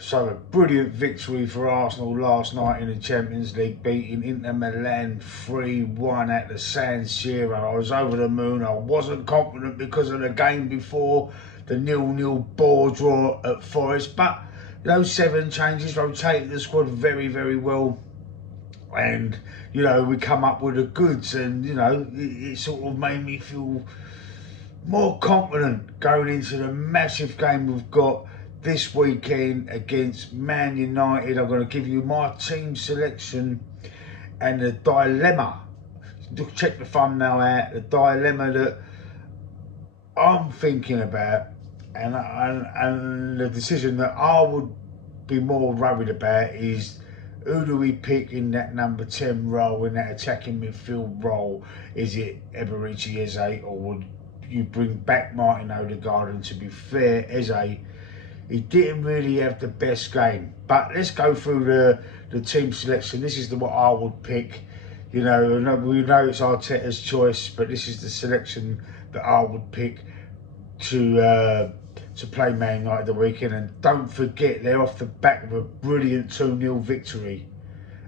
So a brilliant victory for Arsenal last night in the Champions League, beating Inter Milan 3-1 at the San Siro. I was over the moon. I wasn't confident because of the game before, the 0-0 ball draw at Forest. But, you know, 7 changes rotated the squad very, very well. And, you know, we come up with the goods, and, you know, it sort of made me feel more confident going into the massive game we've got this weekend against Man United. I'm going to give you my team selection and the dilemma. Check the thumbnail out. The dilemma that I'm thinking about, and the decision that I would be more worried about is, who do we pick in that number 10 role, in that attacking midfield role? Is it Eberechi Eze, or would you bring back Martin ØDEGAARD? And to be fair, Eze, he didn't really have the best game. But let's go through the team selection. This is what I would pick. You know, we know it's Arteta's choice, but this is the selection that I would pick to play Man United the weekend. And don't forget, they're off the back of a brilliant 2-0 victory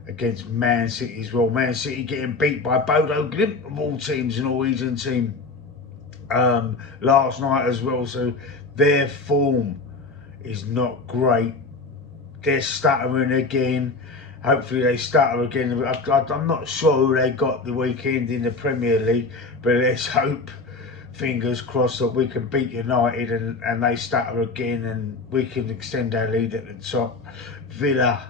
against Man City as well. Man City getting beat by Bodo Glimt of all teams, a Norwegian team, last night as well. So their form is not great. They're stuttering again. Hopefully they stutter again. I'm not sure who they got the weekend in the Premier League, but let's hope, fingers crossed, that we can beat United and they stutter again and we can extend our lead at the top. Villa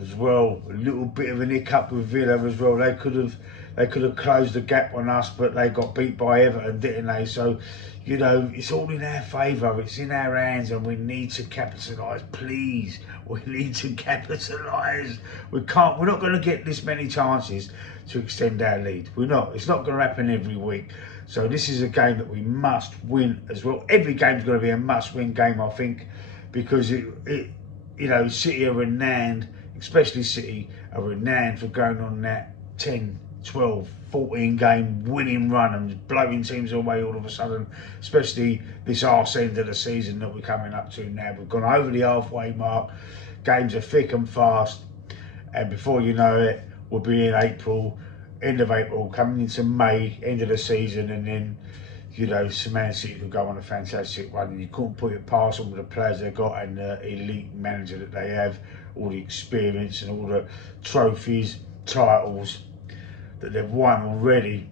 as well, a little bit of an hiccup with Villa as well. They could have closed the gap on us, but they got beat by Everton, didn't they? So, you know, it's all in our favour. It's in our hands, and we need to capitalise. Please, we need to capitalise. We're not going to get this many chances to extend our lead. We're not. It's not going to happen every week. So this is a game that we must win as well. Every game's going to be a must-win game, I think, because you know, City are renowned, especially City are renowned for going on that 10, 12, 14 game winning run and blowing teams away all of a sudden, especially this arse end of the season that we're coming up to now. We've gone over the halfway mark, games are thick and fast, and before you know it, we'll be in April, end of April, coming into May, end of the season, and then, you know, Man City could go on a fantastic run, and you couldn't put it past them with the players they've got and the elite manager that they have, all the experience and all the trophies, titles that they've won already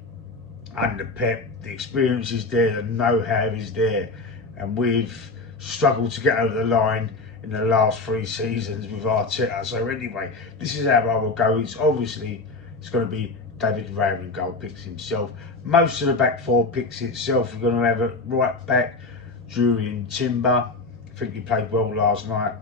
under Pep. The experience is there, the know-how is there, and we've struggled to get over the line in the last 3 seasons with Arteta. So anyway, this is how I will go. It's obviously, it's going to be David Raya in goal, picks himself. Most of the back 4 picks itself. We're going to have a right back, Julian Timber. I think he played well last night.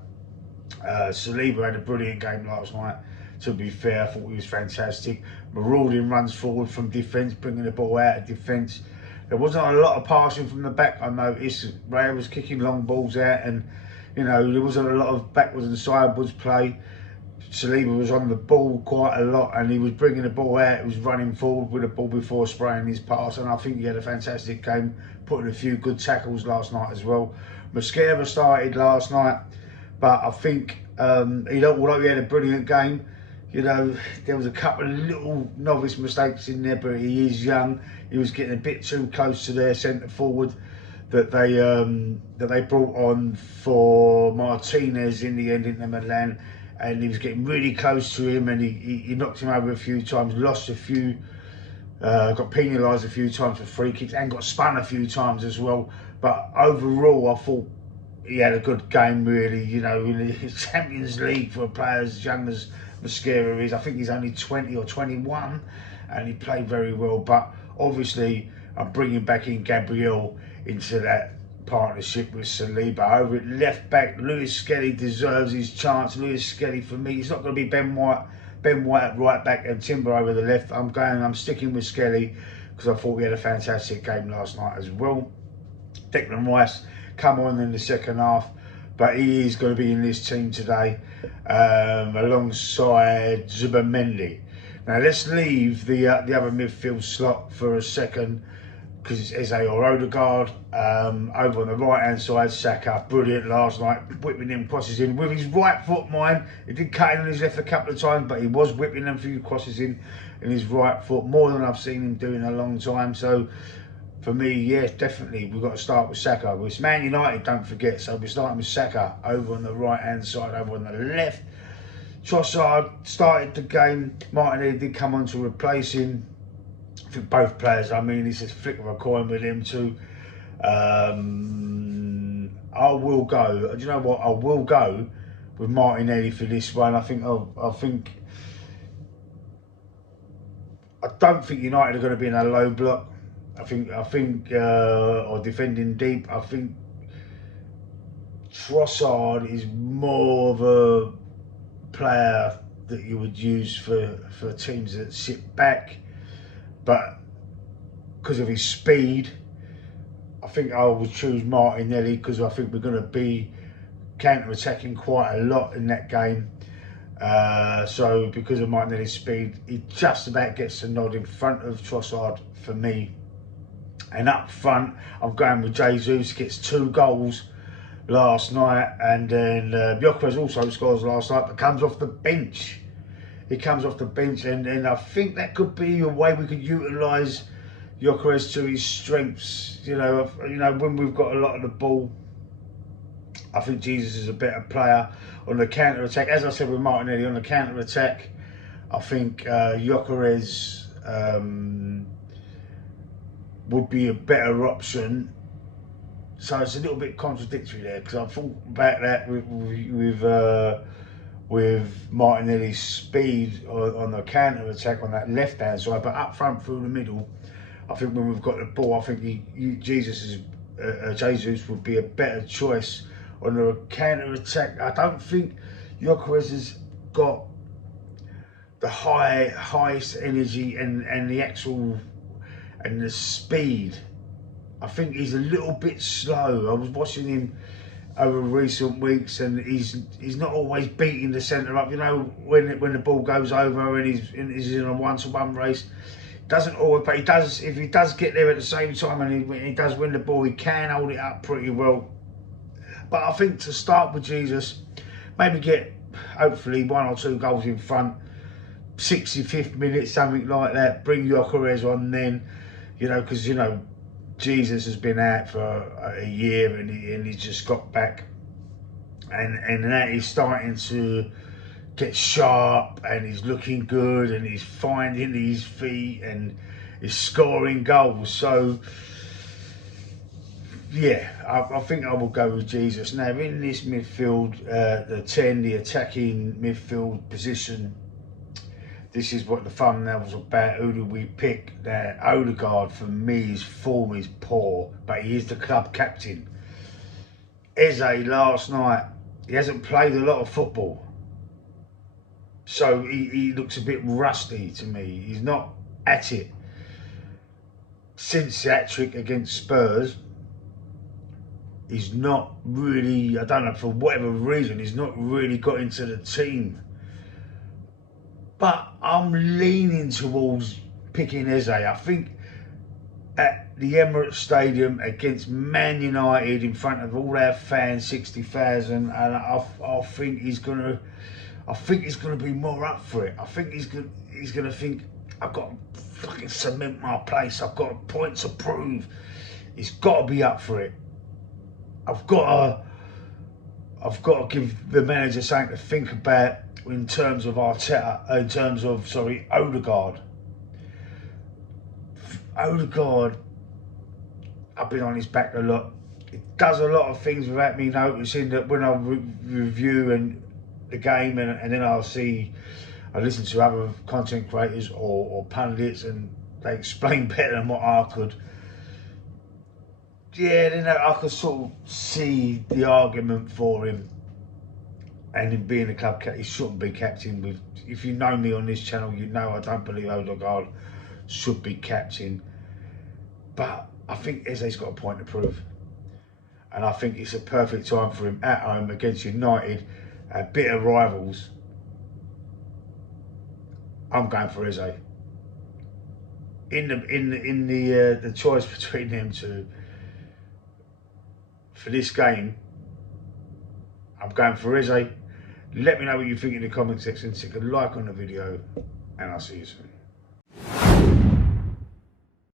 Saliba had a brilliant game last night. To be fair, I thought he was fantastic. Marauding runs forward from defence, bringing the ball out of defence. There wasn't a lot of passing from the back, I noticed. Raya was kicking long balls out, and, you know, there wasn't a lot of backwards and sideways play. Saliba was on the ball quite a lot, and he was bringing the ball out. He was running forward with the ball before spraying his pass, and I think he had a fantastic game, putting a few good tackles last night as well. Mosquera started last night, but I think although he had a brilliant game, you know, there was a couple of little novice mistakes in there, but he is young. He was getting a bit too close to their centre forward that they brought on for Martinez in the end in the Milan, and he was getting really close to him, and he knocked him over a few times, lost a few, got penalised a few times for free kicks, and got spun a few times as well. But overall, I thought he had a good game, really. You know, in the Champions League, for a player as young as Mosquera is, I think he's only 20 or 21, and he played very well. But obviously, I'm bringing back in Gabriel into that partnership with Saliba. Over at left back, Lewis Skelly deserves his chance. Lewis Skelly, for me, it's not going to be Ben White at right back and Timber over the left. I'm sticking with Skelly because I thought he had a fantastic game last night as well. Declan Rice come on in the second half, but he is going to be in this team today, alongside Zubimendi. Now let's leave the other midfield slot for a second. because it's Eze or Odegaard. Over on the right hand side, Saka, brilliant last night, whipping them crosses in with his right foot. Mine, he did cut in on his left a couple of times, but he was whipping them few crosses in his right foot, more than I've seen him do in a long time. So for me, yeah, definitely we've got to start with Saka. It's Man United, don't forget, so we're starting with Saka over on the right hand side. Over on the left, Trossard started the game. Martin did come on to replace him. I think both players, I mean, it's a flick of a coin with him too. I will go. Do you know what? I will go with Martinelli for this one. I don't think United are going to be in a low block. Or defending deep. I think Trossard is more of a player that you would use for teams that sit back, but because of his speed, I think I would choose Martinelli, because I think we're going to be counter-attacking quite a lot in that game. So because of Martinelli's speed, he just about gets the nod in front of Trossard for me. And up front, I'm going with Jesus. Gets 2 goals last night, and then Gyökeres also scores last night, but comes off the bench. He comes off the bench, and I think that could be a way we could utilise Gyökeres to his strengths. You know, when we've got a lot of the ball, I think Jesus is a better player on the counter attack. As I said with Martinelli, on the counter attack, I think Gyökeres would be a better option. So it's a little bit contradictory there, because I thought about that with Martinelli's speed on the counter attack on that left hand side, but up front through the middle, I think when we've got the ball, I think Jesus would be a better choice on the counter attack. I don't think Gyökeres has got the highest energy and the actual and the speed. I think he's a little bit slow. I was watching him over recent weeks, and he's not always beating the centre up. You know, when the ball goes over and he's in a one-to-one race, doesn't always. But he does. If he does get there at the same time, and he does win the ball, he can hold it up pretty well. But I think to start with Jesus, maybe get hopefully 1 or 2 goals in front, 65th minute, something like that. Bring Gyökeres on then, you know, because you know Jesus has been out for a year, and he's just got back, and now he's starting to get sharp, and he's looking good, and he's finding his feet, and he's scoring goals. So yeah, I think I will go with Jesus. Now in this midfield, the 10, the attacking midfield position, this is what the thumbnail's about. Who do we pick? Now, Ødegaard, for me, his form is poor, but he is the club captain. Eze last night, he hasn't played a lot of football, so he looks a bit rusty to me. He's not at it. Since the hat-trick against Spurs, he's not really, I don't know, for whatever reason, he's not really got into the team. But I'm leaning towards picking Eze. I think at the Emirates Stadium against Man United in front of all our fans, 60,000, and I think he's gonna be more up for it. I think he's gonna think, I've got to fucking cement my place. I've got a point to prove. He's got to be up for it. I've got to give the manager something to think about in terms of Arteta, Ødegaard. Ødegaard, I've been on his back a lot. He does a lot of things without me noticing, that when I review the game and then I listen to other content creators or pundits, and they explain better than what I could. Yeah, then I could sort of see the argument for him, and him being a club captain. He shouldn't be captain. If you know me on this channel, you know I don't believe Ødegaard should be captain. But I think Eze's got a point to prove, and I think it's a perfect time for him at home against United, bitter rivals. I'm going for Eze. the choice between them two for this game, I'm going for Eze. Let me know what you think in the comment section. Stick a like on the video, and I'll see you soon.